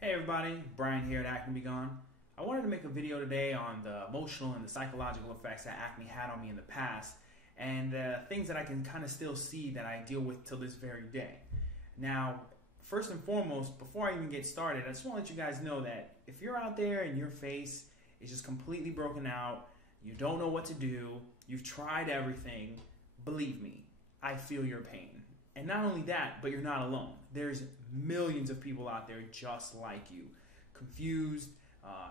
Hey everybody, Brian here at Acne Be Gone. I wanted to make a video today on the emotional and the psychological effects that acne had on me in the past and things that I can kind of still see that I deal with till this very day. Now, first and foremost, before I even get started, I just want to let you guys know that if you're out there and your face is just completely broken out, you don't know what to do, you've tried everything, believe me, I feel your pain. And not only that, but you're not alone. There's millions of people out there just like you. Confused,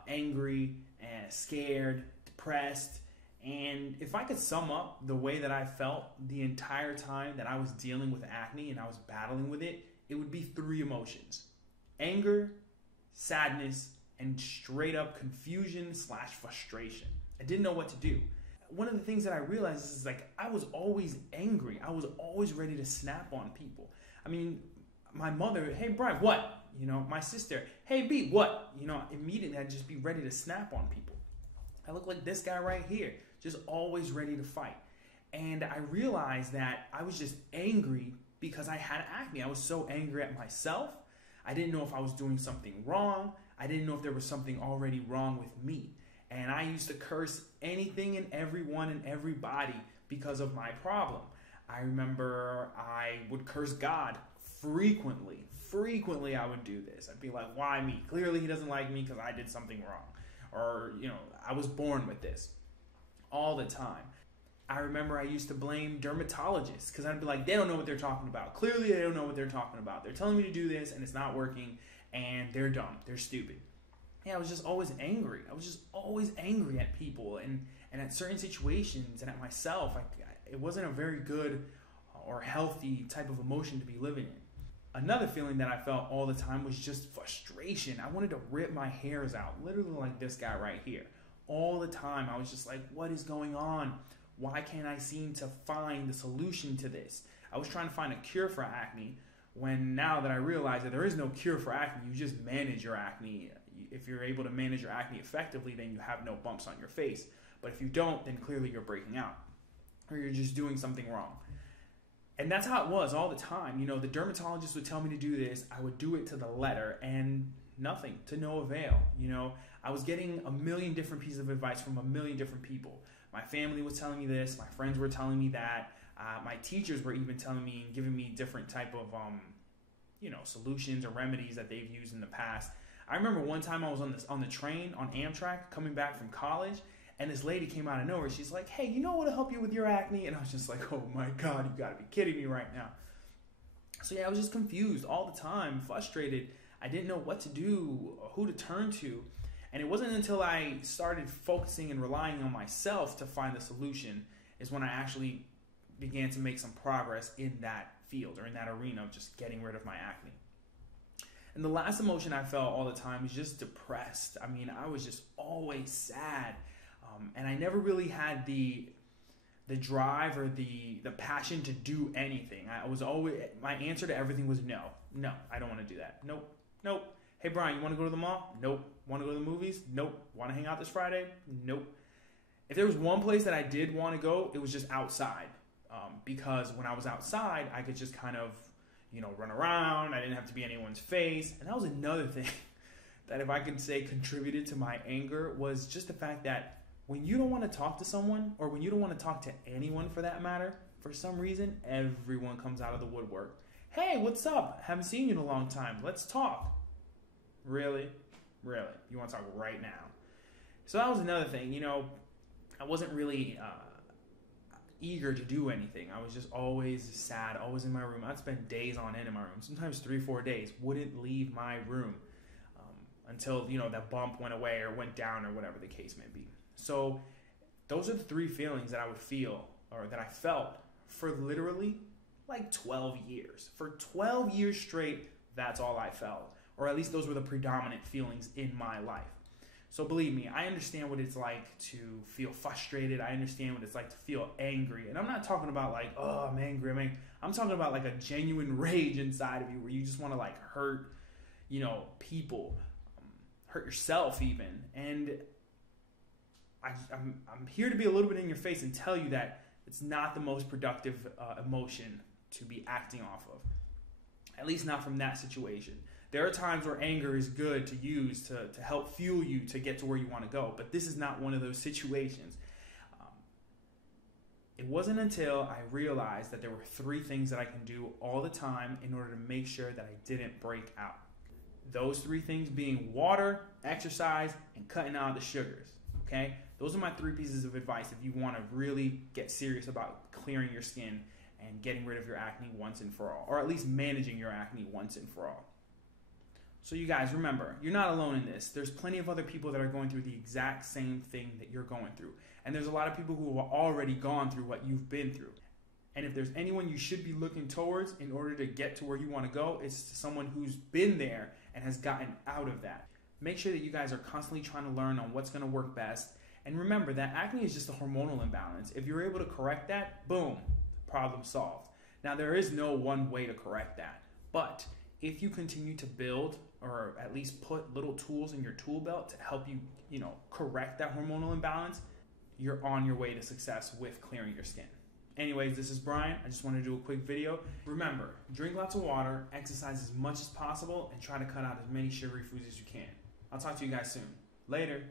angry, and scared, depressed. And if I could sum up the way that I felt the entire time that I was dealing with acne and I was battling with it, it would be three emotions. Anger, sadness, and straight up confusion/frustration. I didn't know what to do. One of the things that I realized is like I was always angry. I was always ready to snap on people. I mean, my mother, hey Brian, what? You know, my sister, hey B, what? You know, immediately I'd just be ready to snap on people. I look like this guy right here, just always ready to fight. And I realized that I was just angry because I had acne. I was so angry at myself. I didn't know if I was doing something wrong. I didn't know if there was something already wrong with me. And I used to curse anything and everyone and everybody because of my problem. I remember I would curse God frequently. Frequently I would do this. I'd be like, why me? Clearly he doesn't like me because I did something wrong. Or, you know, I was born with this. All the time. I remember I used to blame dermatologists because I'd be like, they don't know what they're talking about. Clearly they don't know what they're talking about. They're telling me to do this and it's not working and they're dumb. They're stupid. Yeah, I was just always angry. I was just always angry at people and at certain situations and at myself. It wasn't a very good or healthy type of emotion to be living in. Another feeling that I felt all the time was just frustration. I wanted to rip my hairs out, literally like this guy right here. All the time, I was just like, what is going on? Why can't I seem to find the solution to this? I was trying to find a cure for acne when now that I realize that there is no cure for acne, you just manage your acne. If you're able to manage your acne effectively, then you have no bumps on your face. But if you don't, then clearly you're breaking out or you're just doing something wrong. And that's how it was all the time. You know, the dermatologist would tell me to do this. I would do it to the letter and nothing, to no avail. You know, I was getting a million different pieces of advice from a million different people. My family was telling me this. My friends were telling me that. My teachers were even telling me and giving me different type of, solutions or remedies that they've used in the past. I remember one time I was on the train on Amtrak coming back from college, and this lady came out of nowhere. She's like, hey, you know what'll help you with your acne? And I was just like, oh my God, you gotta be kidding me right now. So yeah, I was just confused all the time, frustrated. I didn't know what to do, or who to turn to. And it wasn't until I started focusing and relying on myself to find the solution is when I actually began to make some progress in that field or in that arena of just getting rid of my acne. And the last emotion I felt all the time was just depressed. I mean, I was just always sad. And I never really had the drive or the passion to do anything. I was always, my answer to everything was no. No, I don't want to do that. Nope. Nope. Hey, Brian, you want to go to the mall? Nope. Want to go to the movies? Nope. Want to hang out this Friday? Nope. If there was one place that I did want to go, it was just outside. Because when I was outside, I could just kind of, run around. I didn't have to be anyone's face. And that was another thing that if I could say contributed to my anger was just the fact that when you don't want to talk to someone or when you don't want to talk to anyone for that matter, for some reason, everyone comes out of the woodwork. Hey, what's up? Haven't seen you in a long time. Let's talk. Really? Really? You want to talk right now? So that was another thing. I wasn't really eager to do anything. I was just always sad, always in my room. I'd spend days on end in my room, sometimes 3-4 days, wouldn't leave my room until, that bump went away or went down or whatever the case may be. So those are the three feelings that I would feel or that I felt for literally like 12 years. For 12 years straight, that's all I felt. Or at least those were the predominant feelings in my life. So believe me, I understand what it's like to feel frustrated. I understand what it's like to feel angry. And I'm not talking about like, oh, I'm angry. I'm talking about like a genuine rage inside of you where you just want to like hurt, people, hurt yourself even. And I'm here to be a little bit in your face and tell you that it's not the most productive emotion to be acting off of. At least not from that situation. There are times where anger is good to use to help fuel you to get to where you want to go, but this is not one of those situations. It wasn't until I realized that there were 3 things that I can do all the time in order to make sure that I didn't break out. Those 3 things being water, exercise, and cutting out the sugars. Okay? Those are my 3 pieces of advice if you want to really get serious about clearing your skin and getting rid of your acne once and for all, or at least managing your acne once and for all. So you guys, remember, you're not alone in this. There's plenty of other people that are going through the exact same thing that you're going through. And there's a lot of people who have already gone through what you've been through. And if there's anyone you should be looking towards in order to get to where you want to go, it's someone who's been there and has gotten out of that. Make sure that you guys are constantly trying to learn on what's going to work best. And remember that acne is just a hormonal imbalance. If you're able to correct that, boom, problem solved. Now, there is no one way to correct that. But if you continue to build or at least put little tools in your tool belt to help you, correct that hormonal imbalance, you're on your way to success with clearing your skin. Anyways, this is Brian. I just wanted to do a quick video. Remember, drink lots of water, exercise as much as possible, and try to cut out as many sugary foods as you can. I'll talk to you guys soon. Later.